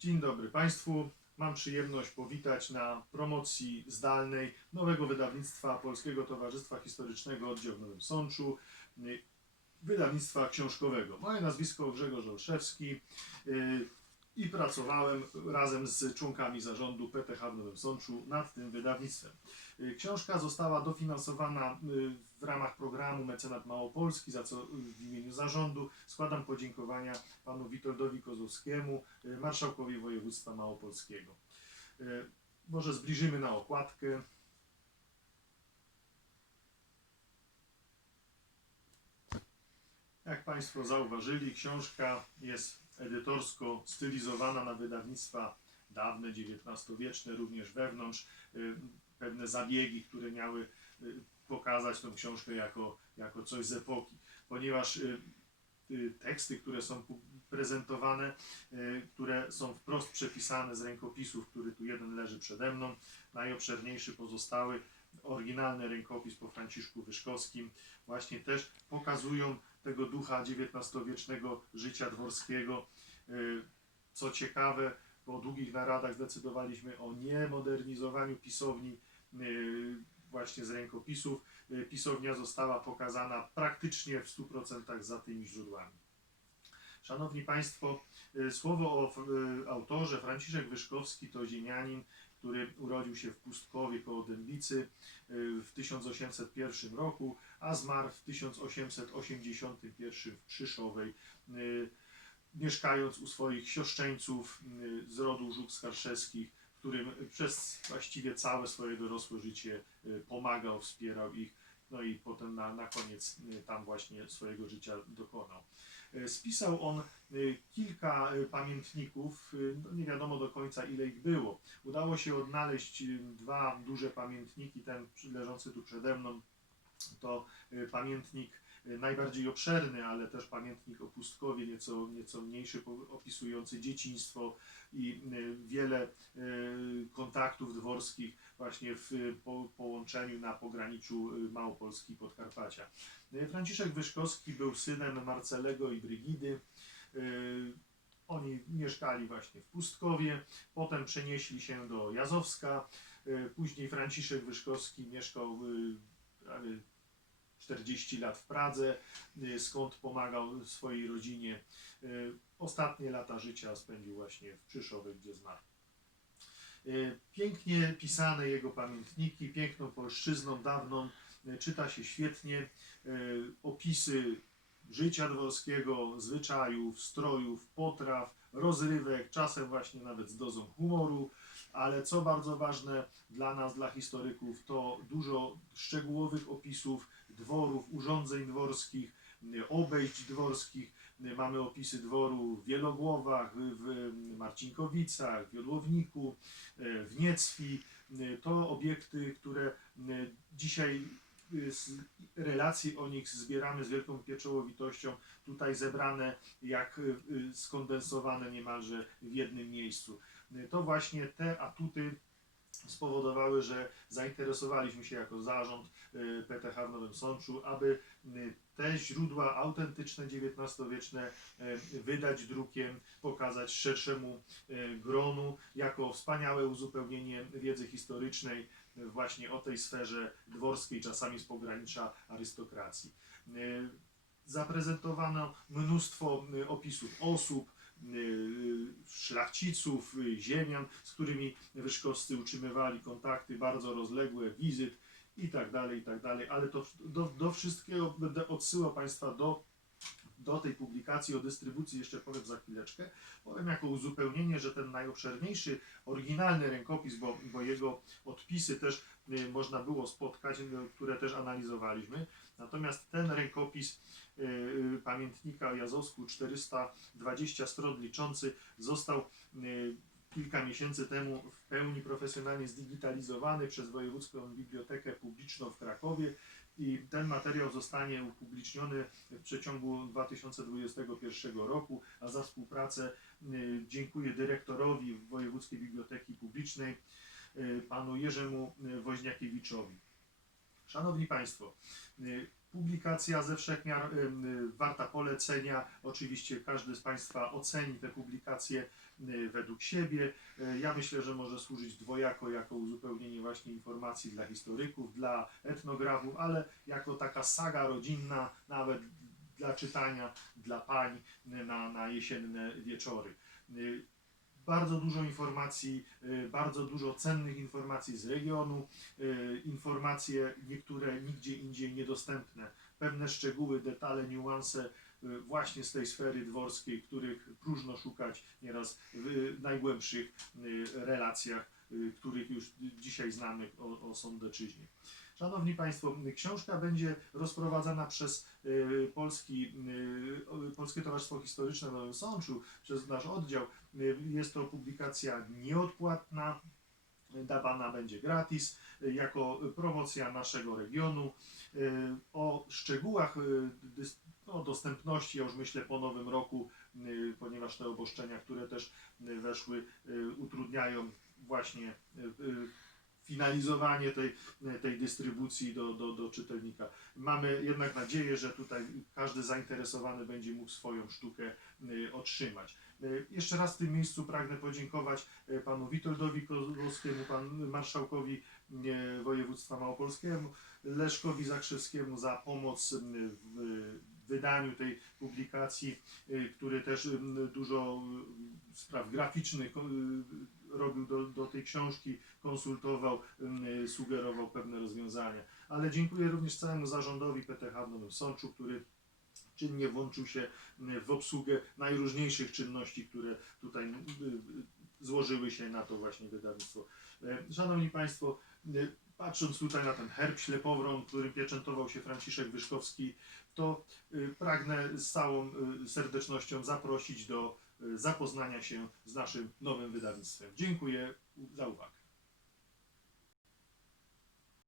Dzień dobry Państwu. Mam przyjemność powitać na promocji zdalnej nowego wydawnictwa Polskiego Towarzystwa Historycznego Oddział w Nowym Sączu, y, wydawnictwa książkowego. Moje nazwisko Grzegorz Olszewski y, i pracowałem razem z członkami zarządu PTH w Nowym Sączu nad tym wydawnictwem. Książka została dofinansowana y, w ramach programu Mecenat Małopolski, za co y, w imieniu zarządu składam podziękowania panu Witoldowi Kozłowskiemu, y, marszałkowi województwa małopolskiego. Może zbliżymy na okładkę. Jak Państwo zauważyli, książka jest edytorsko stylizowana na wydawnictwa dawne, XIX-wieczne, również wewnątrz y, pewne zabiegi, które miały y, pokazać tą książkę jako, jako coś z epoki. Ponieważ y, teksty, które są prezentowane, które są wprost przepisane z rękopisów, który tu jeden leży przede mną, najobszerniejszy pozostały, oryginalny rękopis po Franciszku Wyszkowskim, właśnie też pokazują tego ducha XIX-wiecznego życia dworskiego. Y, Co ciekawe, po długich naradach zdecydowaliśmy o niemodernizowaniu pisowni y, właśnie z rękopisów. Y, Pisownia została pokazana praktycznie w 100% za tymi źródłami. Szanowni Państwo, słowo o autorze Franciszek Wyszkowski to ziemianin, który urodził się w Pustkowie koło Dębicy y, w 1801 roku, a zmarł w 1881 w Krzyszowej, y, mieszkając u swoich siostrzeńców y, z rodu Żuk Skarszewskich, którym przez właściwie całe swoje dorosłe życie pomagał, wspierał ich, no i potem na, na koniec tam właśnie swojego życia dokonał. Y, Spisał on y, kilka y, pamiętników, no nie wiadomo do końca ile ich było. Udało się odnaleźć dwa duże pamiętniki, ten leżący tu przede mną to pamiętnik najbardziej obszerny, ale też pamiętnik o Pustkowie, nieco, nieco mniejszy, opisujący dzieciństwo i y, wiele y, kontaktów dworskich właśnie w y, po, połączeniu na pograniczu y, Małopolski i Podkarpacia. Y, Franciszek Wyszkowski był synem Marcelego i Brygidy. Y, Oni mieszkali właśnie w Pustkowie, potem przenieśli się do Jazowska. Y, Później Franciszek Wyszkowski mieszkał y, prawie 40 lat w Pradze, y, skąd pomagał swojej rodzinie. Y, Ostatnie lata życia spędził właśnie w Krzyszowie, gdzie zmarł. Y, Pięknie pisane jego pamiętniki, piękną polszczyzną dawną, czyta się świetnie. Opisy życia dworskiego, zwyczajów, strojów, potraw, rozrywek, czasem właśnie nawet z dozą humoru, ale co bardzo ważne dla nas, dla historyków, to dużo szczegółowych opisów dworów, urządzeń dworskich, obejść dworskich. Mamy opisy dworu w Wielogłowach, w Marcinkowicach, w Jodłowniku, w Niecwi. To obiekty, które dzisiaj relacji o nich zbieramy z wielką pieczołowitością, tutaj zebrane jak skondensowane niemalże w jednym miejscu. To właśnie te atuty spowodowały, że zainteresowaliśmy się jako zarząd y, PTH w Nowym Sączu, aby y, te źródła autentyczne, XIX-wieczne y, wydać drukiem, pokazać szerszemu gronu jako wspaniałe uzupełnienie wiedzy historycznej właśnie o tej sferze dworskiej, czasami z pogranicza arystokracji. Zaprezentowano mnóstwo opisów osób, szlachciców, y, ziemian, z którymi Wyszkowscy utrzymywali kontakty bardzo rozległe, wizyt i tak dalej, i tak dalej, ale to do, do wszystkiego będę odsyłał Państwa do, do tej publikacji o dystrybucji, jeszcze powiem za chwileczkę. Powiem jako uzupełnienie, że ten najobszerniejszy, oryginalny rękopis, bo, bo jego odpisy też y, można było spotkać, y, które też analizowaliśmy. Natomiast ten rękopis y, pamiętnika o Jazowsku 420 stron liczący został kilka miesięcy temu w pełni profesjonalnie zdigitalizowany przez Wojewódzką Bibliotekę Publiczną w Krakowie i ten materiał zostanie upubliczniony w przeciągu 2021 roku, a za współpracę y, dziękuję dyrektorowi Wojewódzkiej Biblioteki Publicznej, y, panu Jerzemu y, Woźniakiewiczowi. Szanowni Państwo, y, Publikacja ze wszechmiar ym, y, warta polecenia. Oczywiście każdy z Państwa oceni tę publikację y, według siebie. Y, Ja myślę, że może służyć dwojako jako uzupełnienie właśnie informacji dla historyków, dla etnografów, ale jako taka saga rodzinna, nawet dla czytania dla pań y, na, na jesienne wieczory. Bardzo dużo informacji, y, bardzo dużo cennych informacji z regionu, y, informacje niektóre nigdzie indziej niedostępne, pewne szczegóły, detale, niuanse y, właśnie z tej sfery dworskiej, których próżno szukać nieraz w najgłębszych relacjach, których już dzisiaj znamy o, o Sądeczyźnie. Szanowni Państwo, książka będzie rozprowadzana przez y, Polski, y, Polskie Towarzystwo Historyczne w Nowym Sączu, przez nasz oddział. Y, Jest to publikacja nieodpłatna, dawana będzie gratis, y, jako promocja naszego regionu. Y, O szczegółach y, no, dostępności, ja już myślę po nowym roku, y, ponieważ te obostrzenia, które też y, weszły, y, utrudniają właśnie y, y, finalizowanie tej, tej dystrybucji do, do, do czytelnika. Mamy jednak nadzieję, że tutaj każdy zainteresowany będzie mógł swoją sztukę y, otrzymać. Jeszcze raz w tym miejscu pragnę podziękować panu Witoldowi Kozłowskiemu, panu marszałkowi województwa małopolskiemu, Leszkowi Zakrzewskiemu za pomoc w wydaniu tej publikacji, który też dużo spraw graficznych robił do, do tej książki, konsultował, sugerował pewne rozwiązania. Ale dziękuję również całemu zarządowi PTH w Nowym Sączu, który czynnie włączył się w obsługę najróżniejszych czynności, które tutaj złożyły się na to właśnie wydawnictwo. E, Szanowni Państwo, y, patrząc tutaj na ten herb ślepowron, którym pieczętował się Franciszek Wyszkowski, to y, pragnę z całą y, serdecznością zaprosić do zapoznania się z naszym nowym wydawnictwem. Dziękuję za uwagę.